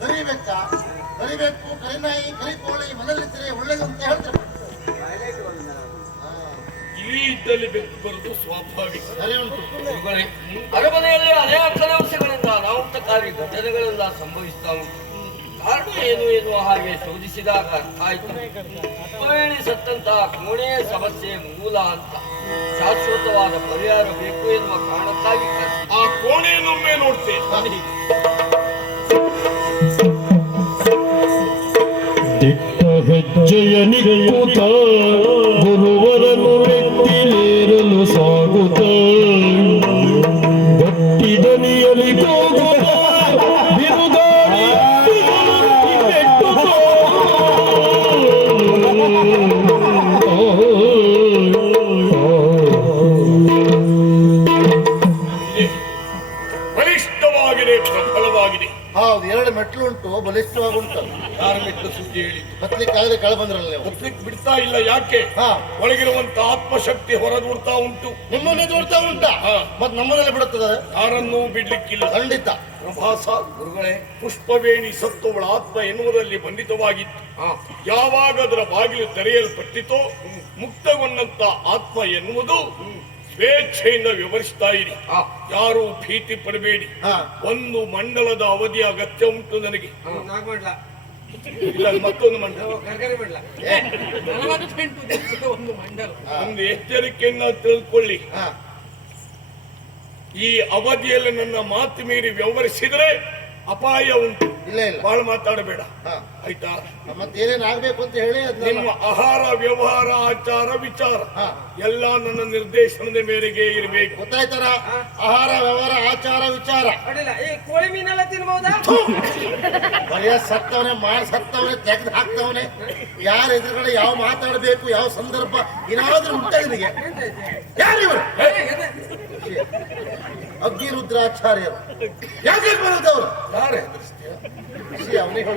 ಕರಿಬೇಕಾ? ಕರಿಬೇಕು, ಕರಿನಾಯಿ ಕರಿಕೋಳಿ ಮನೆಯಲ್ಲಿದ್ದರೆ ಒಳ್ಳೇದು ಅಂತ ಹೇಳ್ತಾರೆ. ಇಲ್ಲಿ ಇದ್ದಲ್ಲಿ ಬೆಕ್ಕು ಬರುವುದು ಸ್ವಾಭಾವಿಕ. ಸರಿ ಉಂಟು. ಅರಮನೆಯಲ್ಲಿ ಅನೇಕ ಅಂಶಗಳಿಂದ ಅನಾಹುತಕಾರಿ ಘಟನೆಗಳೆಲ್ಲ ಸಂಭವಿಸ್ತಾ ಉಂಟು. ಕಾರಣ ಏನು ಎನ್ನುವ ಹಾಗೆ ಶೋಧಿಸಿದಾಗ ಆಯ್ತು ಉಪವೇಣಿ ಸತ್ತಂತಹ ಕೋಣೆಯ ಸಮಸ್ಯೆ ಮೂಲ ಅಂತ ಶಾಶ್ವತವಾದ ಪರಿಹಾರ ಬೇಕು ಎನ್ನುವ ಕಾರಣಕ್ಕಾಗಿ ಆ ಕೋಣೆಯನ್ನೊಮ್ಮೆ ನೋಡ್ತೇನೆ. ದಿಟ್ಟ ಹೆಜ್ಜೆಯ ನಿಕ್ಕುತ್ತ ಗುರುವರನ್ನು ಮೆಟ್ಟಿಲೇರಲು ಸಾಗುತ್ತ ಗಟ್ಟಿ ದನಿಯಲಿ ಕೂಗುತ್ತ ಬಿರುಗಾಳಿ ಬಲಿಷ್ಠವಾಗಿದೆ, ಪ್ರಬಲವಾಗಿದೆ. ಹೌದು, ಎರಡು ಮೆಟ್ಲು ಉಂಟು, ಬಲಿಷ್ಠವಾಗಿ ಉಂಟು. ಯಾರ ಮೆಟ್ಟು ಸುದ್ದಿ ಹೇಳಿ ಬತ್ಲಿಕ್ಕಾಗದೆ ಕಳೆ ಬಂದ್ರಲ್ಲ ನೀವು. ಬತ್ಲಿಕ್ಕೆ ಬಿಡ್ತಾ ಇಲ್ಲ. ಯಾಕೆ? ಒಳಗಿರುವಂತ ಆತ್ಮಶಕ್ತಿ ಹೊರದೂಡ್ತಾ ಉಂಟು. ನಿಮ್ಮನ್ನೇ ದೂಡ್ತಾ ಉಂಟಾ? ಮತ್ ನಮ್ಮನೆಲ್ಲ ಬಿಡುತ್ತದೆ? ಯಾರನ್ನೂ ಬಿಡ್ಲಿಕ್ಕಿಲ್ಲ. ಖಂಡಿತ. ಪ್ರಭಾಸ ಗುರುಗಳೇ, ಪುಷ್ಪವೇಣಿ ಸತ್ತುವಳ ಆತ್ಮ ಎನ್ನುವುದರಲ್ಲಿ ಬಂಧಿತವಾಗಿತ್ತು. ಯಾವಾಗ ಅದರ ಬಾಗಿಲು ತೆರೆಯಲ್ಪಟ್ಟಿತೋ ಮುಕ್ತಗೊಂಡಂತ ಆತ್ಮ ಎನ್ನುವುದು ಸ್ವೇಚ್ಛೆಯಿಂದ ವಿವರಿಸ್ತಾ ಇರಿ. ಯಾರು ಭೀತಿ ಪಡಬೇಡಿ. ಒಂದು ಮಂಡಲದ ಅವಧಿಯ ಅಗತ್ಯ ಉಂಟು ನನಗೆ. ಇಲ್ಲ, ಮತ್ತೊಂದು ಮಂಡಲ, ಒಂದು ಎಚ್ಚರಿಕೆಯನ್ನ ತಿಳ್ಕೊಳ್ಳಿ. ಈ ಅವಧಿಯಲ್ಲಿ ನನ್ನ ಮಾತು ಮೀರಿ ವ್ಯವಹರಿಸಿದ್ರೆ ಅಪಾಯ ಉಂಟು. ಇಲ್ಲ ಇಲ್ಲ, ಬಹಳ ಮಾತಾಡಬೇಡ, ಆಯ್ತಾ? ಮತ್ತೇನೇನ್ ಆಗ್ಬೇಕು ಅಂತ ಹೇಳಿ ನಿಮ್ಮ ಆಹಾರ, ವ್ಯವಹಾರ, ಆಚಾರ, ವಿಚಾರ ಎಲ್ಲ ನನ್ನ ನಿರ್ದೇಶನದ ಮೇರೆಗೆ ಇರಬೇಕು. ಗೊತ್ತಾಯ್ತಾರ? ಆಹಾರ, ವ್ಯವಹಾರ, ಆಚಾರ, ವಿಚಾರ. ಕೋಳಿ ಮೀನೆಲ್ಲ ತಿನ್ಬಹುದಾ? ಬರೆಯ ಸತ್ತವನೆ, ಮಾಡಿ ಸತ್ತವನೆ, ತೆಗೆದು ಹಾಕ್ತವನೆ. ಯಾರ ಎದುರುಗಡೆ ಯಾವ ಮಾತಾಡಬೇಕು, ಯಾವ ಸಂದರ್ಭ ಏನಾದ್ರೂ ಉಂಟ ನಿಮಗೆ? ಯಾರಿವರು? ಅಗ್ನಿರುದ್ರಾಚಾರ್ಯರು. ಯಾಕೆ ಬರೋದವ್ರು? ಯಾರೇ ಅವನಿಗೆ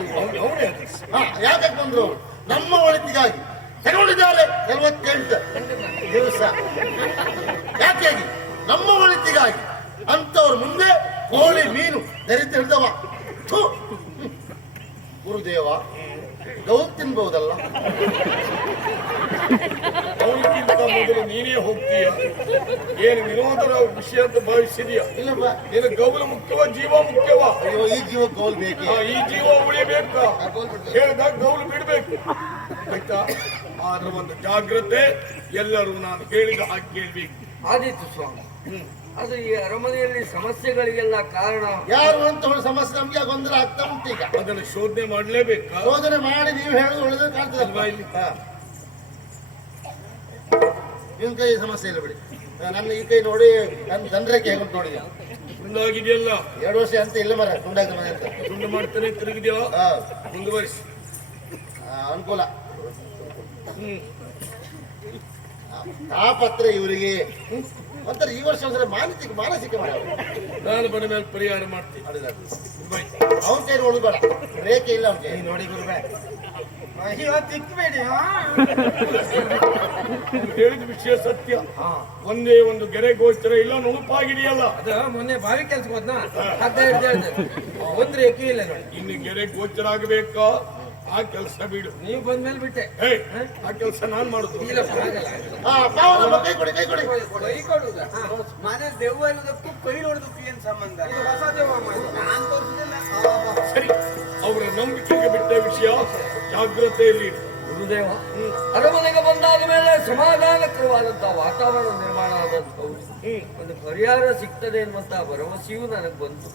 ಯಾಕೆ ಬಂದ್ರು ಅವರು? ನಮ್ಮ ಒಳಿತಿಗಾಗಿ ತಗೊಂಡಿದ್ದಾರೆ 48 ದಿವಸ. ಯಾಕೆ? ನಮ್ಮ ಒಳಿತಿಗಾಗಿ. ಅಂತವ್ರ ಮುಂದೆ ಕೋಳಿ ಮೀನು ದರಿದ್ರ ಹಿಡಿದವ. ಗುರುದೇವ, ಗೌ ತಿನ್ಬಹುದಲ್ಲ? ಅವನಿಗಿಂತ ಮೊದಲು ನೀನೇ ಹೋಗ್ತೀಯ. ಏನು ವಿನೋದರ ವಿಷಯ ಅಂತ ಭಾವಿಸಿದೀಯ? ಇಲ್ಲಪ್ಪ, ಏನು ಗೌಲು ಮುಖ್ಯವಾ, ಜೀವ ಮುಖ್ಯವಾ? ಅಯ್ಯೋ, ಈ ಜೀವ ಗೌಲ್ ಬೇಕೇ? ಈ ಜೀವ ಉಳಿಬೇಕು. ಹೇಳಿದಾಗ ಗೌಲು ಬಿಡ್ಬೇಕು, ಆಯ್ತಾ? ಆದ್ರೆ ಒಂದು ಜಾಗ್ರತೆ, ಎಲ್ಲರೂ ನಾನು ಹೇಳಿದ ಹಾಗೆ ಕೇಳ್ಬೇಕು. ಆದೀತು ಸ್ವಾಮಿ. ಅದು ಈ ಅರಮನೆಯಲ್ಲಿ ಸಮಸ್ಯೆಗಳಿಗೆಲ್ಲ ಕಾರಣ ಯಾರು ಅಂತ ಸಮಸ್ಯೆ ನಮ್ಗೆ ಗೊಂದಲ ಆಗ್ತಾ ಉಂಟು. ಈಗ ಅದನ್ನು ಶೋಧನೆ ಮಾಡ್ಲೇಬೇಕು. ಶೋಧನೆ ಮಾಡಿ ನೀವು ಹೇಳೋದು ಒಳ್ಳೆದ ಕಾಣ್ತದಲ್ವಾ? ಇಲ್ಲಿ ನಿಮ್ ಕೈ ಸಮಸ್ಯೆ ಇಲ್ಲ ಬಿಡಿ. ನನ್ನ ಈ ಕೈ ನೋಡಿ, ನನ್ನ ಜನರೇಖೆ ಹೇಗೆ ನೋಡಿ ತುಂಡಾಗಿದೆಯಲ್ಲ. 2 ವರ್ಷ ಅಂತ ಇಲ್ಲ ಮರ, ತುಂಡಾಗ್ತ ಮನೆ ಅಂತ. ತುಂಡು ಮಾಡ್ತಾನೆ ತಿರುಗಿದ್ಯಾ? ಮುಂದುವರಿಸಿ. ಅನುಕೂಲ. ತಾಪತ್ರ ಇವರಿಗೆ ಒಂಥರ ಈ ವರ್ಷ ಒಂದ್ಸಲ ಮಾನಸಿಕ ನಾನು ಬಡ ಮೇಲೆ ಪರಿಹಾರ ಮಾಡ್ತೀನಿ. ಅವನ ಕೈ ನೋಡುದು ಬೇಡ, ರೇಖೆ ಇಲ್ಲ ಅವನ ಕೈ ನೋಡಿ. ಗುರುಬೇ, ತಿಕ್ಕಬೇಡಿ. ಹೇಳಿದ ವಿಷಯ ಸತ್ಯ. ಒಂದೇ ಒಂದು ಗೆರೆ ಗೋಚರ ಇಲ್ಲ, ನುಣುಪಾಗಿದೆಯಲ್ಲ. ಅದು ಮೊನ್ನೆ ಬಾವಿ ಕೆಲ್ಸಕ್ಕೆ ಹೋದ್ನ, 15 ಒಂದು ರೇಖೆ ಇಲ್ಲ ನೋಡಿ. ಇನ್ನು ಗೆರೆ ಗೋಚರ ಆಗಬೇಕಾ? ಆ ಕೆಲಸ ಬಿಡು. ನೀವು ಬಂದ್ಮೇಲೆ ಬಿಟ್ಟೆ. ಆ ಕೆಲಸ ನಾನ್ ಮಾಡುದು. ಕೈ ಕೊಡಿ, ಕೈ ಕೊಡಿ. ಕೈ ಕೊಡುದ ಮನೆ ದೆವ್ವ ಇರುವುದಕ್ಕೂ ಕೈ ನೋಡುದಕ್ಕೂ ಏನ್ ಸಂಬಂಧ? ಹೊಸ ದೆವ್ವ ನಾನ್ ತೋರಿಸಿಲ್ಲ. ಸರಿ, ಅವರ ನಂಬಿಕೆಗೆ ಬಿಟ್ಟ ವಿಷಯ, ಜಾಗ್ರತೆಯಲ್ಲಿ. ಗುರುದೇವ, ಅರಮನೆಗೆ ಬಂದಾದ ಮೇಲೆ ಸಮಾಧಾನಕರವಾದಂತಹ ವಾತಾವರಣ ನಿರ್ಮಾಣ ಆದಂತಹದ್ದು, ಒಂದು ಪರಿಹಾರ ಸಿಗ್ತದೆ ಎನ್ನುವಂತಹ ಭರವಸೆಯೂ ನನಗೆ ಬಂತು.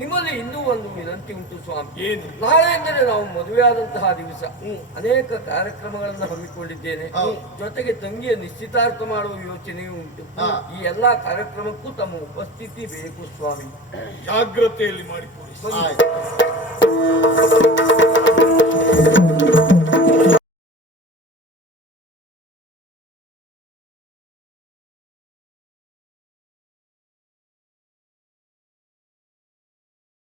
ನಿಮ್ಮಲ್ಲಿ ಇನ್ನೂ ಒಂದು ವಿನಂತಿ ಉಂಟು ಸ್ವಾಮಿ. ಏನು? ನಾಳೆ ಅಂದರೆ ನಾವು ಮದುವೆ ಆದಂತಹ ದಿವಸ ಅನೇಕ ಕಾರ್ಯಕ್ರಮಗಳನ್ನು ಹಮ್ಮಿಕೊಂಡಿದ್ದೇನೆ. ಜೊತೆಗೆ ತಂಗಿಯ ನಿಶ್ಚಿತಾರ್ಥ ಮಾಡುವ ಯೋಚನೆಯೂ ಉಂಟು. ಈ ಎಲ್ಲಾ ಕಾರ್ಯಕ್ರಮಕ್ಕೂ ತಮ್ಮ ಉಪಸ್ಥಿತಿ ಬೇಕು ಸ್ವಾಮಿ. ಜಾಗ್ರತೆಯಲ್ಲಿ ಮಾಡಿಕೊಳ್ಳಿ.